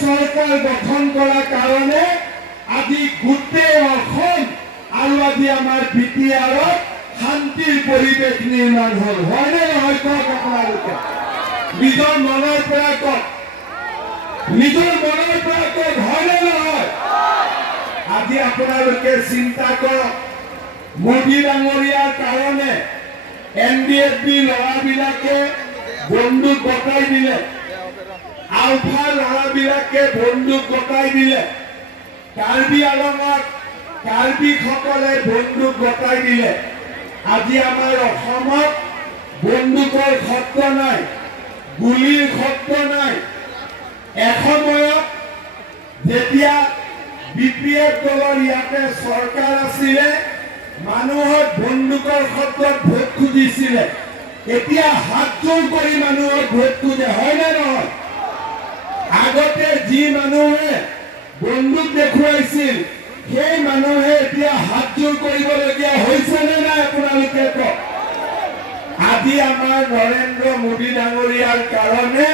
চৰকাৰ গঠন কৰাৰ কাৰণে আজি গোটেই অসম আৰু আজি আমাৰ বিটিআৰত শান্তিৰ পৰিৱেশ নিৰ্মাণ হ'ল। হয়নে নহয় কওক আপোনালোকে? নিজৰ মনৰ পৰা কওক, নিজৰ মনৰ পৰা কওক, হয়নে নহয়? আজি আপোনালোকে চিন্তা কৰক, মোদী ডাঙৰীয়াৰ কাৰণে NDFB ল'ৰাবিলাকে বন্দুক গতাই দিলে, আলফা ল'ৰাবিলাকে বন্দুক গতাই দিলে, কাৰ্বি আলঙত কাৰ্বিসকলে বন্দুক গতাই দিলে। আজি আমাৰ অসমত বন্দুকৰ শব্দ নাই, গুলিৰ শব্দ নাই। এসময়ত যেতিয়া BPF দলৰ ইয়াতে চৰকাৰ আছিলে, মানুহক বন্দুকৰ শব্দত ভোট খুজিছিলে। এতিয়া হাত জোৰ কৰি মানুহক ভোট খোজে, হয়নে নহয়? আগতে যি মানুহে বন্দুক দেখুৱাইছিল সেই মানুহে এতিয়া হাত জোৰ কৰিবলগীয়া হৈছে নে নাই আপোনালোকে কওক? আজি আমাৰ নৰেন্দ্ৰ মোদী ডাঙৰীয়াৰ কাৰণে